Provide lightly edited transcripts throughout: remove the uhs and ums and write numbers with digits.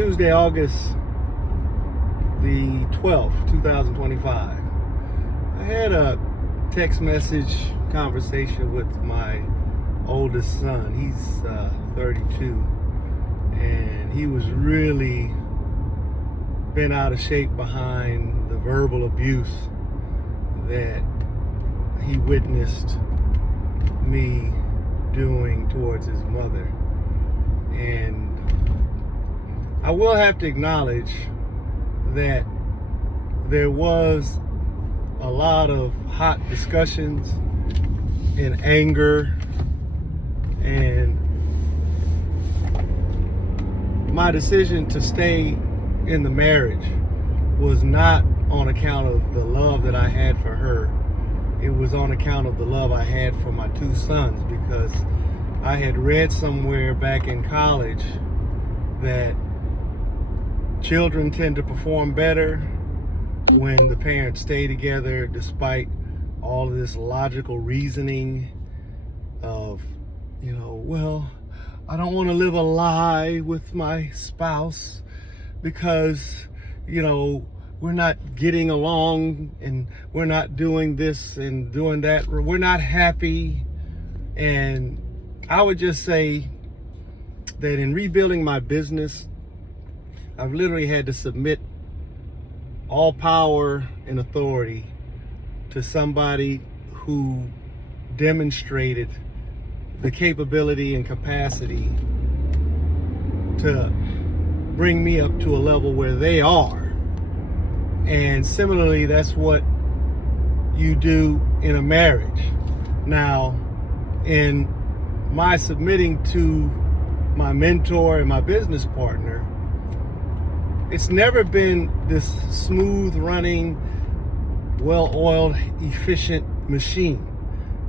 Tuesday, August the 12th, 2025. I had a text message conversation with my oldest son. He's 32, and he was really been out of shape behind the verbal abuse that he witnessed me doing towards his mother. And I will have to acknowledge that there was a lot of hot discussions and anger, and my decision to stay in the marriage was not on account of the love that I had for her. It was on account of the love I had for my two sons, because I had read somewhere back in college that children tend to perform better when the parents stay together, despite all of this logical reasoning of, well, I don't want to live a lie with my spouse because, we're not getting along and we're not doing this and doing that. We're not happy. And I would just say that in rebuilding my business, I've literally had to submit all power and authority to somebody who demonstrated the capability and capacity to bring me up to a level where they are. And similarly, that's what you do in a marriage. Now, in my submitting to my mentor and my business partner, it's never been this smooth running, well-oiled, efficient machine.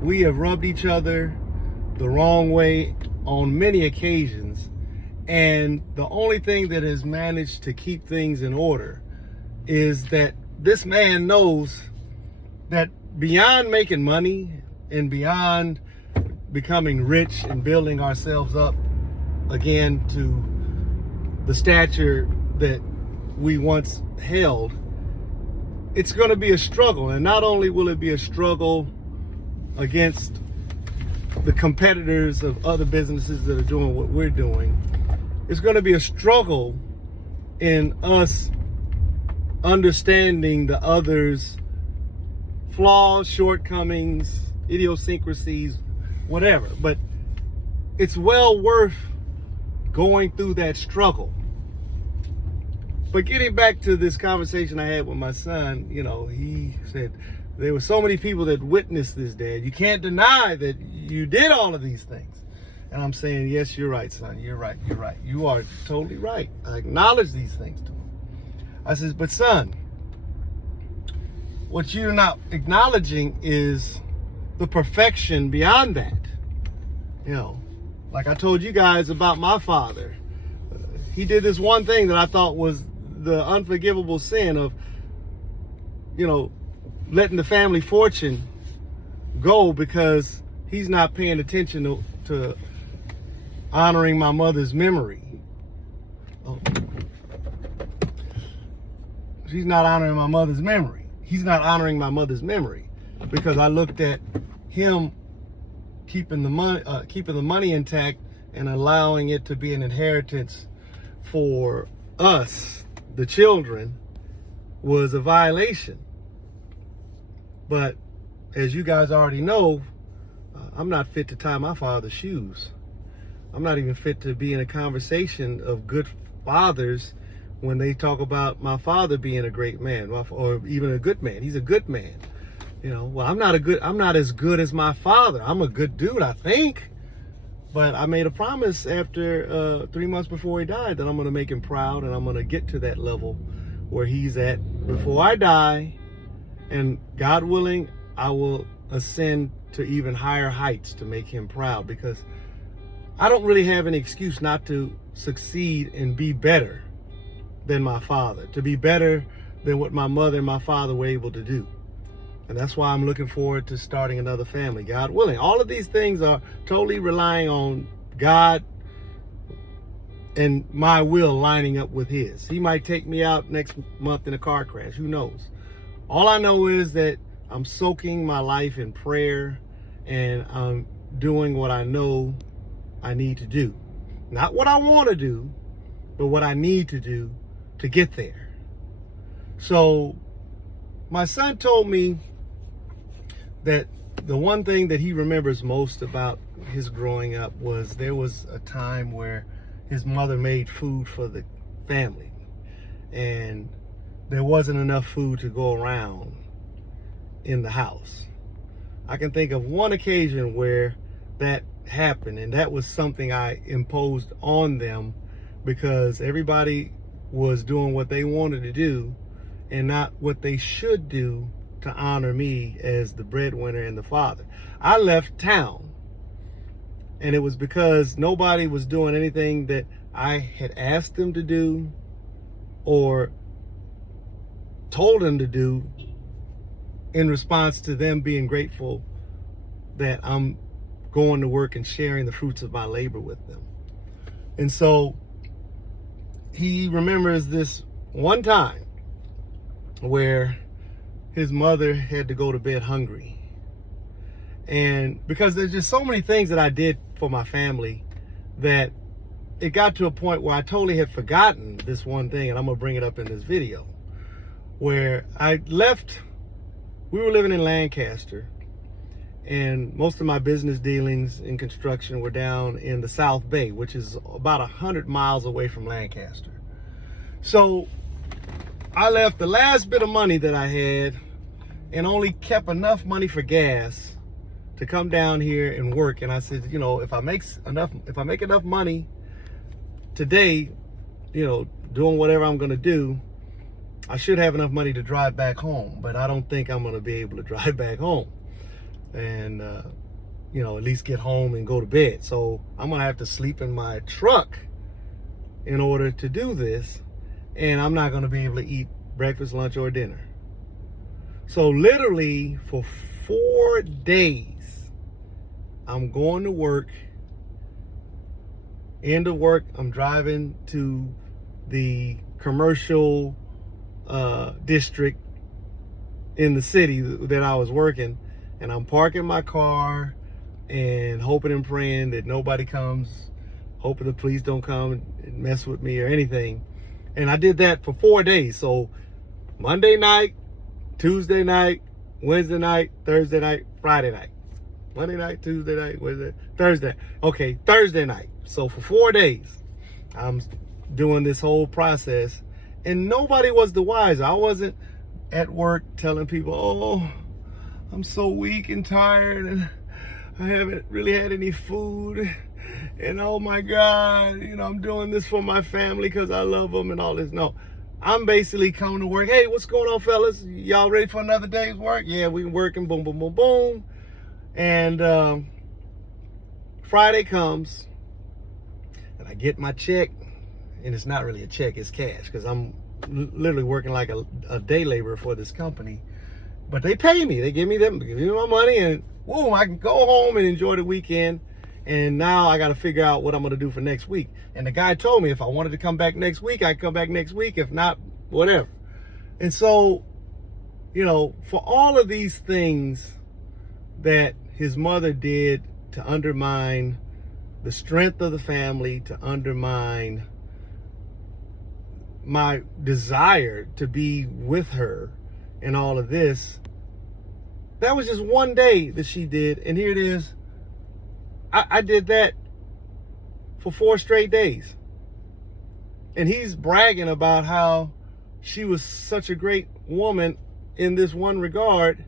We have rubbed each other the wrong way on many occasions, and the only thing that has managed to keep things in order is that this man knows that beyond making money and beyond becoming rich and building ourselves up again to the stature that we once held, it's going to be a struggle. And not only will it be a struggle against the competitors of other businesses that are doing what we're doing, it's going to be a struggle in us understanding the other's flaws, shortcomings, idiosyncrasies, whatever. But it's well worth going through that struggle. But getting back to this conversation I had with my son, he said, there were so many people that witnessed this, Dad. You can't deny that you did all of these things. And I'm saying, yes, you're right, son. You're right. You are totally right. I acknowledge these things to him. I says, but son, what you're not acknowledging is the perfection beyond that. Like I told you guys about my father. He did this one thing that I thought was the unforgivable sin of, letting the family fortune go because he's not paying attention to honoring my mother's memory. He's not honoring my mother's memory. He's not honoring my mother's memory because I looked at him keeping the money intact and allowing it to be an inheritance for us, the children, was a violation. But as you guys already know, I'm not fit to tie my father's shoes. I'm not even fit to be in a conversation of good fathers when they talk about my father being a great man or even a good man. He's a good man. Well, I'm not as good as my father. I'm a good dude, I think. But I made a promise after 3 months before he died that I'm going to make him proud, and I'm going to get to that level where he's at before I die. And God willing, I will ascend to even higher heights to make him proud, because I don't really have an excuse not to succeed and be better than my father, to be better than what my mother and my father were able to do. And that's why I'm looking forward to starting another family, God willing. All of these things are totally relying on God and my will lining up with his. He might take me out next month in a car crash. Who knows? All I know is that I'm soaking my life in prayer, and I'm doing what I know I need to do. Not what I want to do, but what I need to do to get there. So my son told me that the one thing that he remembers most about his growing up was there was a time where his mother made food for the family, and there wasn't enough food to go around in the house. I can think of one occasion where that happened, and that was something I imposed on them because everybody was doing what they wanted to do and not what they should do to honor me as the breadwinner and the father. I left town, and it was because nobody was doing anything that I had asked them to do or told them to do in response to them being grateful that I'm going to work and sharing the fruits of my labor with them. And so he remembers this one time where his mother had to go to bed hungry. And because there's just so many things that I did for my family that it got to a point where I totally had forgotten this one thing, and I'm gonna bring it up in this video, where I left. We were living in Lancaster, and most of my business dealings in construction were down in the South Bay, which is about 100 miles away from Lancaster. So I left the last bit of money that I had and only kept enough money for gas to come down here and work. And I said, you know, if I make enough money today, you know, doing whatever I'm gonna do, I should have enough money to drive back home. But I don't think I'm gonna be able to drive back home and you know, at least get home and go to bed. So I'm gonna have to sleep in my truck in order to do this, and I'm not gonna be able to eat breakfast, lunch, or dinner. So literally for 4 days, I'm going to work. End of work, I'm driving to the commercial district in the city that I was working, and I'm parking my car and hoping and praying that nobody comes, hoping the police don't come and mess with me or anything. And I did that for 4 days. So Monday night, Tuesday night, Wednesday night, Thursday night, Friday night. Monday night, Tuesday night, Wednesday, Thursday. Okay, Thursday night. So for 4 days, I'm doing this whole process, and nobody was the wiser. I wasn't at work telling people, oh, I'm so weak and tired, and I haven't really had any food, and oh my God, you know, I'm doing this for my family because I love them and all this. No, I'm basically coming to work. Hey, what's going on, fellas? Y'all ready for another day's work? Yeah, we working, boom, boom, boom, boom. And Friday comes, and I get my check, and it's not really a check, it's cash, because I'm literally working like a day laborer for this company. But they pay me. They give me my money, and boom, I can go home and enjoy the weekend. And now I got to figure out what I'm going to do for next week. And the guy told me if I wanted to come back next week, I'd come back next week. If not, whatever. And so, you know, for all of these things that his mother did to undermine the strength of the family, to undermine my desire to be with her and all of this, that was just one day that she did. And here it is. I did that for 4 straight days. And he's bragging about how she was such a great woman in this one regard.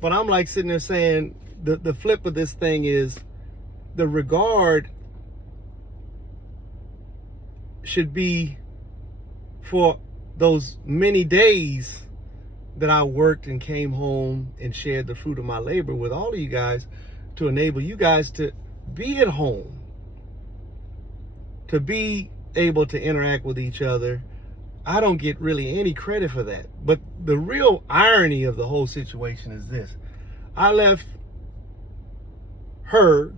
But I'm like sitting there saying, the flip of this thing is the regard should be for those many days that I worked and came home and shared the fruit of my labor with all of you guys, to enable you guys to be at home, to be able to interact with each other. I don't get really any credit for that. But the real irony of the whole situation is this. I left her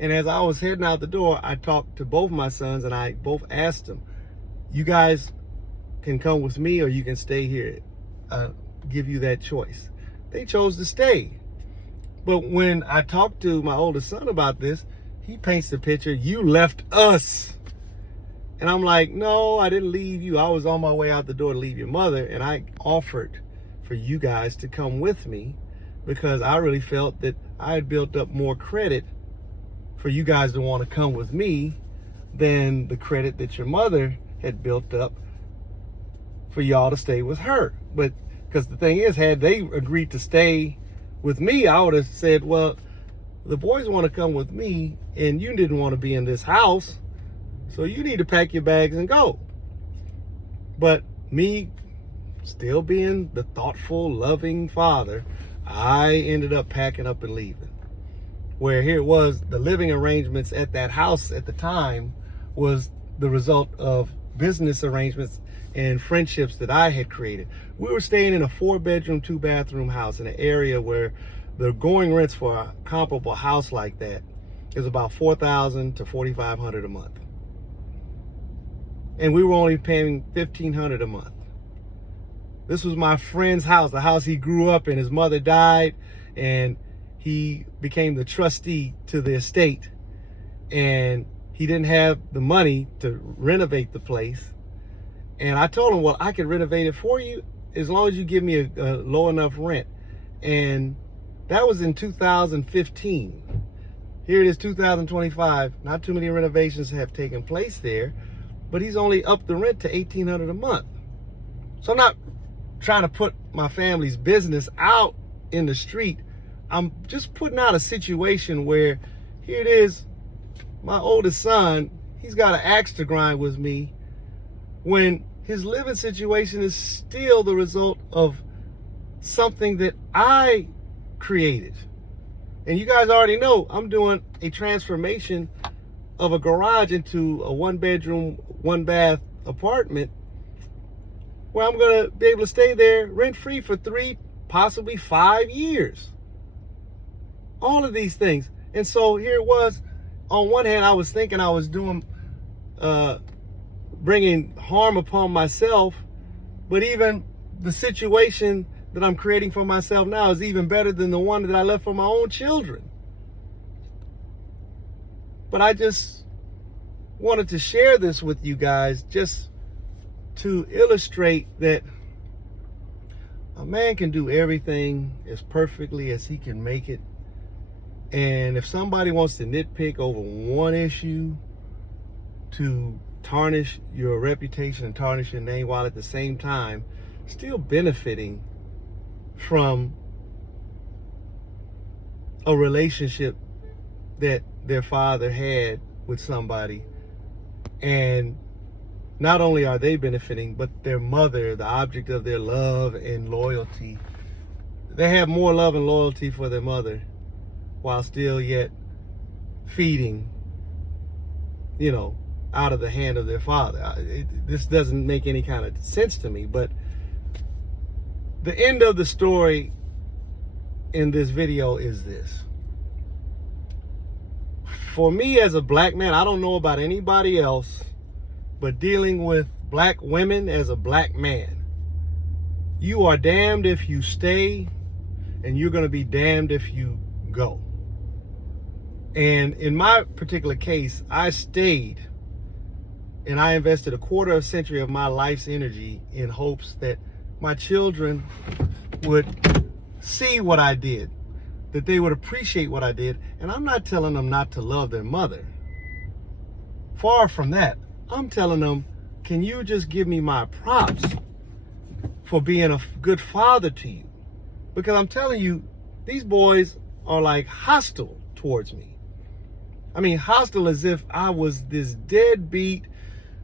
And as I was heading out the door, I talked to both my sons and I both asked them, you guys can come with me or you can stay here. Give you that choice. They chose to stay. But when I talked to my oldest son about this, he paints the picture, you left us. And I'm like, no, I didn't leave you. I was on my way out the door to leave your mother, and I offered for you guys to come with me because I really felt that I had built up more credit for you guys to want to come with me than the credit that your mother had built up for y'all to stay with her. But because the thing is, had they agreed to stay with me, I would have said, well, the boys want to come with me and you didn't want to be in this house, so you need to pack your bags and go. But me still being the thoughtful, loving father, I ended up packing up and leaving. Where here it was, the living arrangements at that house at the time was the result of business arrangements and friendships that I had created. We were staying in a 4-bedroom, 2-bathroom house in an area where the going rents for a comparable house like that is about $4,000 to $4,500 a month. And we were only paying $1,500 a month. This was my friend's house, the house he grew up in. His mother died and he became the trustee to the estate. And he didn't have the money to renovate the place. And I told him, well, I can renovate it for you as long as you give me a low enough rent. And that was in 2015. Here it is, 2025. Not too many renovations have taken place there, but he's only upped the rent to $1,800 a month. So I'm not trying to put my family's business out in the street. I'm just putting out a situation where here it is, my oldest son, he's got an axe to grind with me when his living situation is still the result of something that I created. And you guys already know I'm doing a transformation of a garage into a 1-bedroom, 1-bath apartment where I'm going to be able to stay there rent-free for 3, possibly 5 years. All of these things. And so here it was. On one hand, I was thinking I was doing, bringing harm upon myself, but even the situation that I'm creating for myself now is even better than the one that I left for my own children. But I just wanted to share this with you guys just to illustrate that a man can do everything as perfectly as he can make it. And if somebody wants to nitpick over one issue to tarnish your reputation and tarnish your name while at the same time still benefiting from a relationship that their father had with somebody, and not only are they benefiting, but their mother, the object of their love and loyalty, they have more love and loyalty for their mother while still yet feeding, out of the hand of their father. This doesn't make any kind of sense to me, but the end of the story in this video is this. For me as a black man, I don't know about anybody else, but dealing with black women as a black man, you are damned if you stay, and you're going to be damned if you go. And in my particular case, I stayed, and I invested a quarter of a century of my life's energy in hopes that my children would see what I did, that they would appreciate what I did. And I'm not telling them not to love their mother. Far from that. I'm telling them, can you just give me my props for being a good father to you? Because I'm telling you, these boys are like hostile towards me. I mean, hostile as if I was this deadbeat,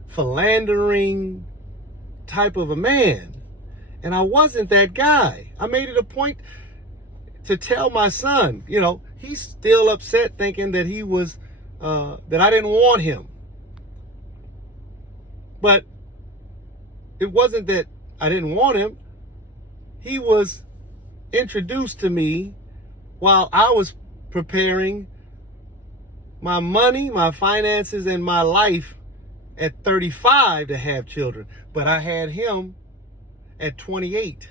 philandering type of a man. And I wasn't that guy. I made it a point to tell my son, he's still upset thinking that he was, that I didn't want him. But it wasn't that I didn't want him. He was introduced to me while I was preparing my money, my finances, and my life at 35 to have children. But I had him at 28.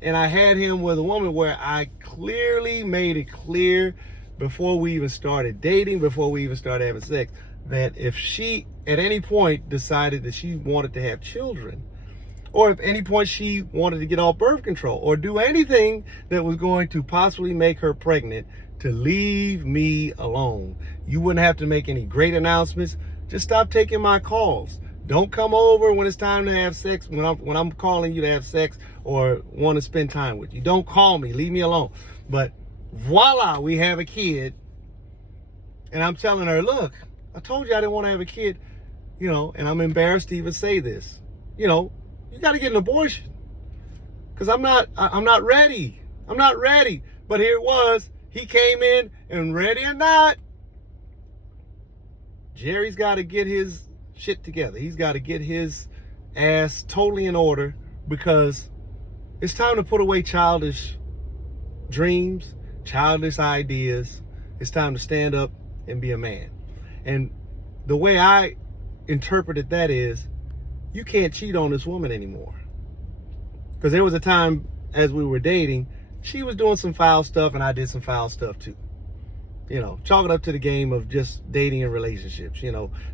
And I had him with a woman where I clearly made it clear before we even started dating, before we even started having sex, that if she at any point decided that she wanted to have children, or if at any point she wanted to get off birth control or do anything that was going to possibly make her pregnant, to leave me alone. You wouldn't have to make any great announcements. Just stop taking my calls. Don't come over when it's time to have sex, when I'm calling you to have sex or want to spend time with you. Don't call me. Leave me alone. But voila, we have a kid. And I'm telling her, look, I told you I didn't want to have a kid, and I'm embarrassed to even say this. You got to get an abortion. Because I'm not ready. I'm not ready. But here it was. He came in, and ready or not, Jerry's got to get his shit together. He's got to get his ass totally in order, because it's time to put away childish dreams, childish ideas. It's time to stand up and be a man. And the way I interpreted that is, you can't cheat on this woman anymore. Because there was a time as we were dating, she was doing some foul stuff and I did some foul stuff too. Chalk it up to the game of just dating and relationships.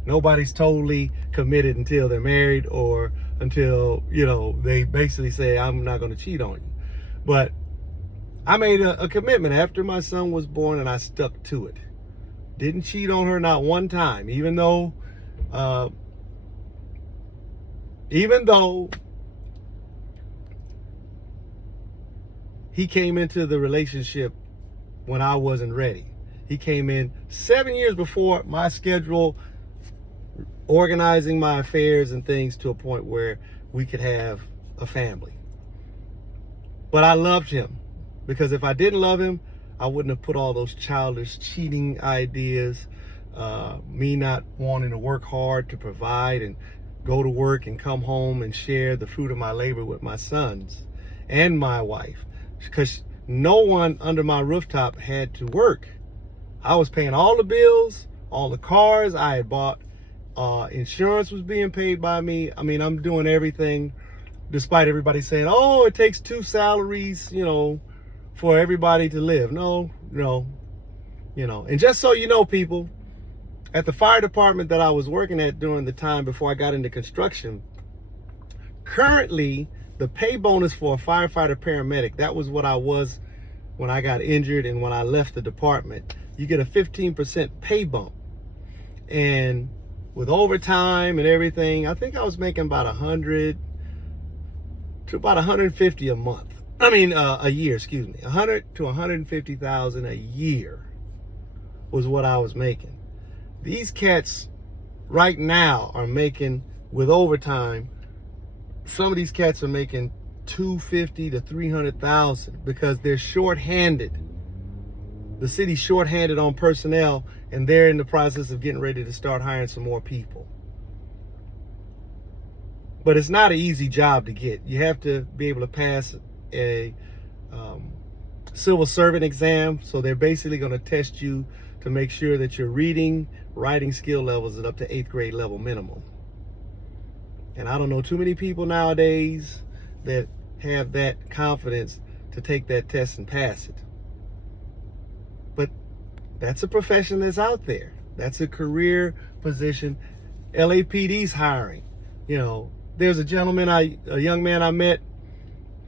Nobody's totally committed until they're married, or until, they basically say, I'm not going to cheat on you. But I made a commitment after my son was born, and I stuck to it. Didn't cheat on her, not one time, even though he came into the relationship when I wasn't ready. He came in 7 years before my schedule, organizing my affairs and things to a point where we could have a family. But I loved him, because if I didn't love him, I wouldn't have put all those childish cheating ideas, me not wanting to work hard to provide and go to work and come home and share the fruit of my labor with my sons and my wife. Because no one under my rooftop had to work. I was paying all the bills, all the cars I had bought. Insurance was being paid by me. I mean, I'm doing everything, despite everybody saying, oh, it takes 2 salaries, for everybody to live. No. And just so you know, people, at the fire department that I was working at during the time before I got into construction, currently, the pay bonus for a firefighter paramedic, that was what I was when I got injured and when I left the department. You get a 15% pay bump. And with overtime and everything, I think I was making about 100 to about 150 a month. A year, 100 to 150,000 a year was what I was making. These cats right now are making, with overtime, some of these cats are making 250 to 300,000 because they're short-handed. The city's short-handed on personnel, and they're in the process of getting ready to start hiring some more people. But it's not an easy job to get. You have to be able to pass a civil servant exam. So they're basically going to test you to make sure that your reading, writing skill levels is up to 8th grade level minimum. And I don't know too many people nowadays that have that confidence to take that test and pass it. But that's a profession that's out there. That's a career position. LAPD's hiring. There's a young man I met.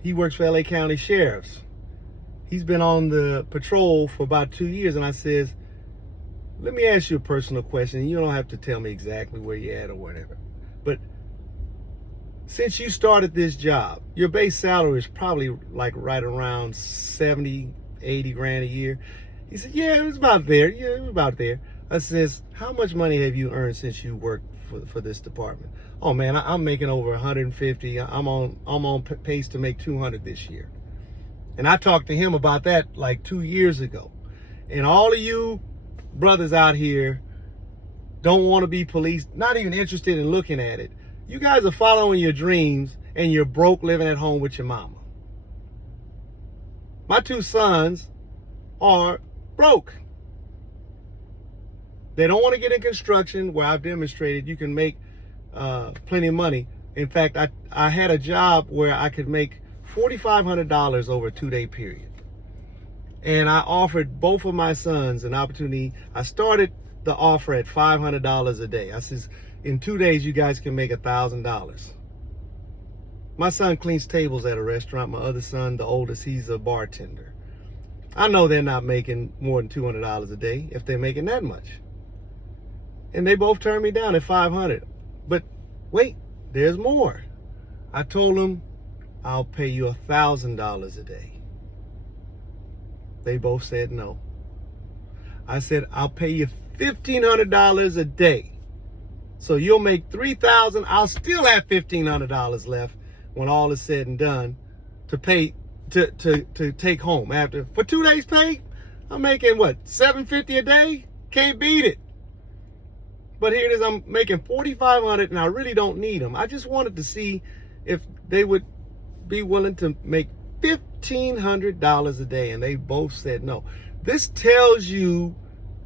He works for LA County Sheriff's. He's been on the patrol for about 2 years, and I says, let me ask you a personal question. You don't have to tell me exactly where you're at or whatever. But since you started this job, your base salary is probably like right around 70, 80 grand a year. He said, yeah, it was about there. Yeah, it was about there. I says, how much money have you earned since you worked for this department? Oh man, I'm making over 150. I'm on pace to make 200 this year. And I talked to him about that like 2 years ago. And all of you brothers out here don't want to be policed, not even interested in looking at it. You guys are following your dreams and you're broke living at home with your mama. My 2 sons are broke. They don't want to get in construction, where I've demonstrated you can make plenty of money. In fact, I had a job where I could make $4,500 over a 2-day period. And I offered both of my sons an opportunity. I started the offer at $500 a day. I says, in 2 days, you guys can make $1,000. My son cleans tables at a restaurant. My other son, the oldest, he's a bartender. I know they're not making more than $200 a day if they're making that much. And they both turned me down at $500. But wait, there's more. I told them, I'll pay you $1,000 a day. They both said no. I said, I'll pay you $1,500 a day. So you'll make $3,000. I'll still have $1,500 left when all is said and done to pay to take home. After for 2 days pay, I'm making what, $750 a day? Can't beat it. But here it is, I'm making $4,500 and I really don't need them. I just wanted to see if they would be willing to make $1,500 a day, and they both said no. This tells you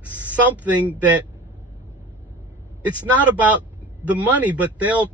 something, that it's not about the money, but they'll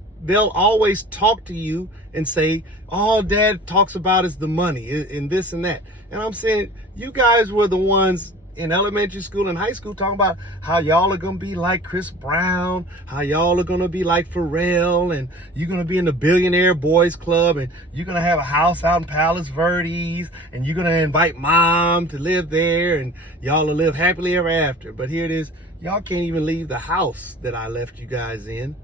always talk to you and say, all dad talks about is the money and this and that. And I'm saying, you guys were the ones in elementary school and high school talking about how y'all are going to be like Chris Brown, how y'all are going to be like Pharrell, and you're going to be in the Billionaire Boys Club, and you're going to have a house out in Palos Verdes, and you're going to invite mom to live there, and y'all will live happily ever after. But here it is, y'all can't even leave the house that I left you guys in,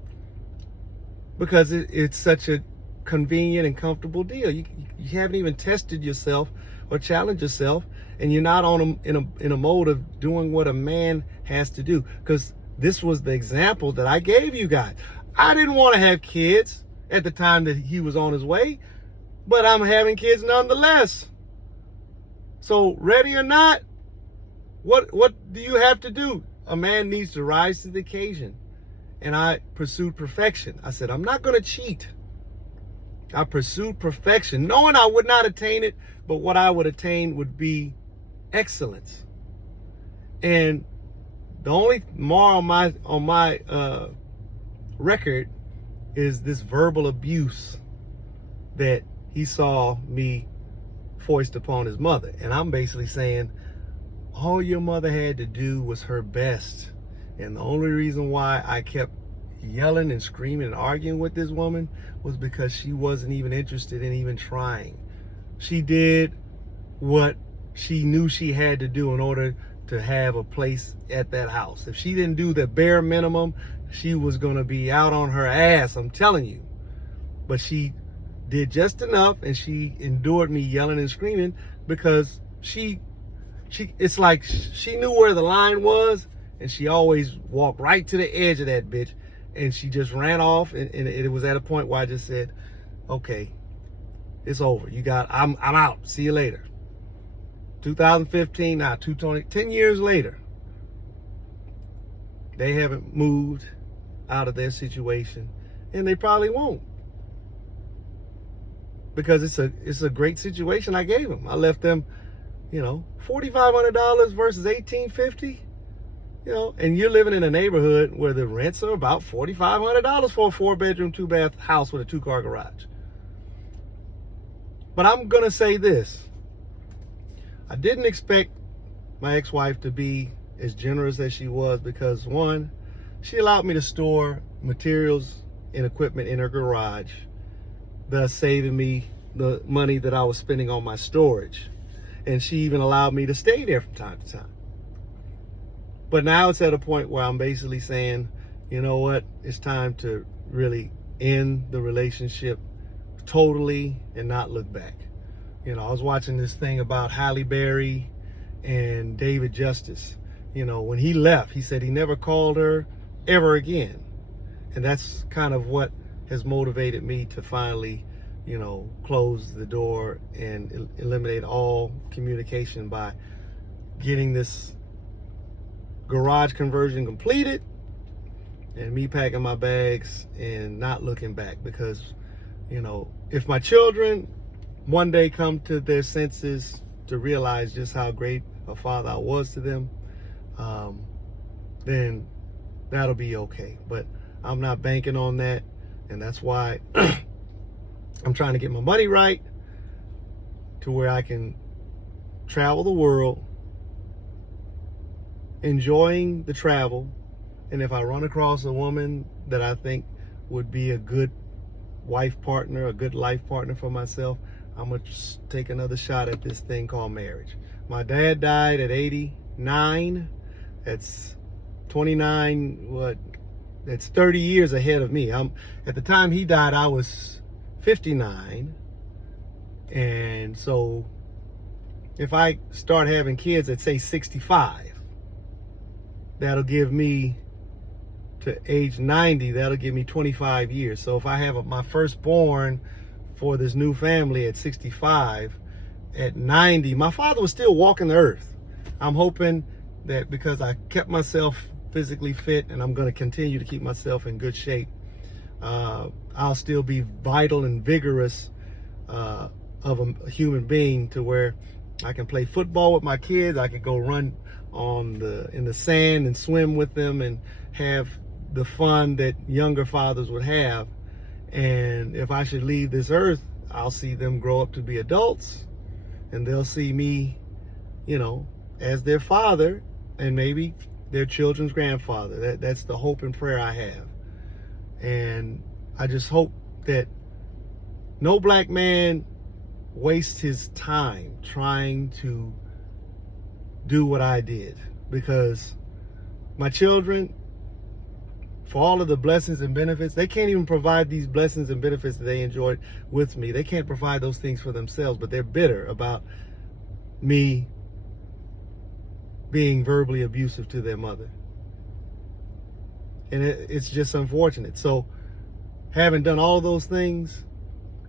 because it's such a convenient and comfortable deal. You haven't even tested yourself or challenged yourself, and you're not in a mode of doing what a man has to do. Because this was the example that I gave you guys. I didn't want to have kids at the time that he was on his way, but I'm having kids nonetheless. So ready or not, what do you have to do? A man needs to rise to the occasion. And I pursued perfection. I said, I'm not going to cheat. I pursued perfection, knowing I would not attain it, but what I would attain would be excellence. And the only mar on my record is this verbal abuse that he saw me foist upon his mother. And I'm basically saying, all your mother had to do was her best. And the only reason why I kept yelling and screaming and arguing with this woman was because she wasn't even interested in even trying. She did what she knew she had to do in order to have a place at that house. If she didn't do the bare minimum, she was going to be out on her ass, I'm telling you. But she did just enough, and she endured me yelling and screaming, because it's like she knew where the line was, and she always walked right to the edge of that bitch, and she just ran off, and it was at a point where I just said, okay, it's over. I'm out. See you later. 2015, now 10 years later, they haven't moved out of their situation, and they probably won't, because it's a great situation I gave them. I left them, $4,500 versus $1,850. And you're living in a neighborhood where the rents are about $4,500 for a 4-bedroom, 2-bath house with a 2-car garage. But I'm going to say this. I didn't expect my ex-wife to be as generous as she was, because one, she allowed me to store materials and equipment in her garage, thus saving me the money that I was spending on my storage. And she even allowed me to stay there from time to time. But now it's at a point where I'm basically saying, you know what, it's time to really end the relationship totally and not look back. I was watching this thing about Halle Berry and David Justice. When he left, he said he never called her ever again. And that's kind of what has motivated me to finally, close the door and eliminate all communication by getting this garage conversion completed, and me packing my bags and not looking back. Because if my children one day come to their senses to realize just how great a father I was to them, then that'll be okay. But I'm not banking on that, and that's why I'm trying to get my money right to where I can travel the world, enjoying the travel. And if I run across a woman that I think would be a good wife partner, a good life partner for myself, I'm going to take another shot at this thing called marriage. My dad died at 89. That's 29, that's 30 years ahead of me. At the time he died, I was 59. And so if I start having kids at, say, 65, that'll give me, to age 90, that'll give me 25 years. So if I have my firstborn for this new family at 65, at 90, my father was still walking the earth. I'm hoping that because I kept myself physically fit, and I'm going to continue to keep myself in good shape, I'll still be vital and vigorous of a human being, to where I can play football with my kids. I can go run in the sand and swim with them and have the fun that younger fathers would have. And if I should leave this earth, I'll see them grow up to be adults, and they'll see me, as their father, and maybe their children's grandfather. That's the hope and prayer I have. And I just hope that no black man wastes his time trying to do what I did, because my children, for all of the blessings and benefits, they can't even provide these blessings and benefits that they enjoyed with me. They can't provide those things for themselves, but they're bitter about me being verbally abusive to their mother. And it's just unfortunate. So having done all of those things,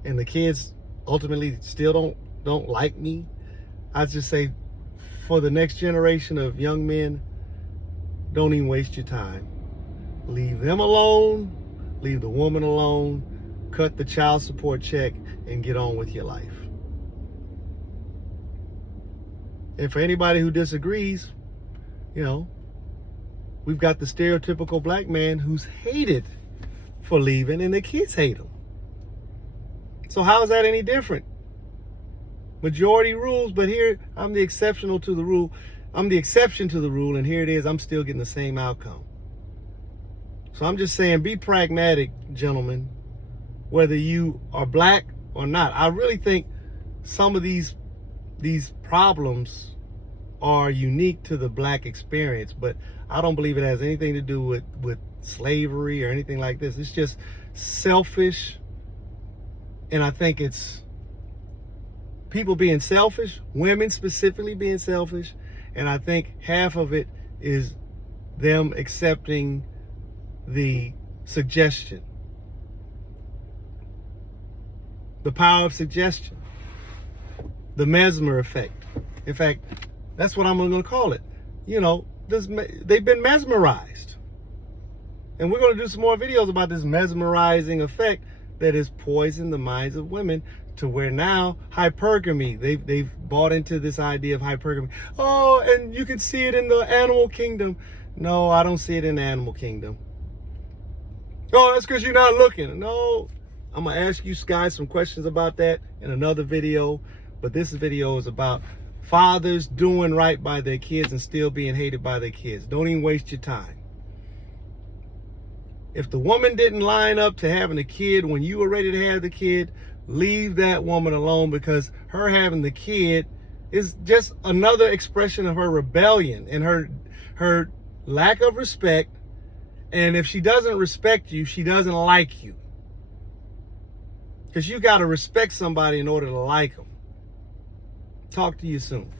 and the kids ultimately still don't like me, I just say, for the next generation of young men, don't even waste your time. Leave them alone, leave the woman alone, cut the child support check, and get on with your life. And for anybody who disagrees, we've got the stereotypical black man who's hated for leaving, and the kids hate him. So how is that any different? Majority rules, but here I'm the exception to the rule, and here it is, I'm still getting the same outcome. So I'm just saying, be pragmatic, gentlemen, whether you are black or not. I really think some of these problems are unique to the black experience, but I don't believe it has anything to do with slavery or anything like this. It's just selfish, and I think it's people being selfish, women specifically being selfish, and I think half of it is them accepting the suggestion, the power of suggestion, the mesmer effect. In fact, that's what I'm going to call it. They've been mesmerized, and we're going to do some more videos about this mesmerizing effect that has poisoned the minds of women, to where now hypergamy, they've bought into this idea of hypergamy. Oh, and you can see it in the animal kingdom. No, I don't see it in the animal kingdom. Oh, that's because you're not looking. No, I'm going to ask you guys some questions about that in another video. But this video is about fathers doing right by their kids and still being hated by their kids. Don't even waste your time. If the woman didn't line up to having a kid when you were ready to have the kid, leave that woman alone, because her having the kid is just another expression of her rebellion and her lack of respect. And if she doesn't respect you, she doesn't like you. Because you got to respect somebody in order to like them. Talk to you soon.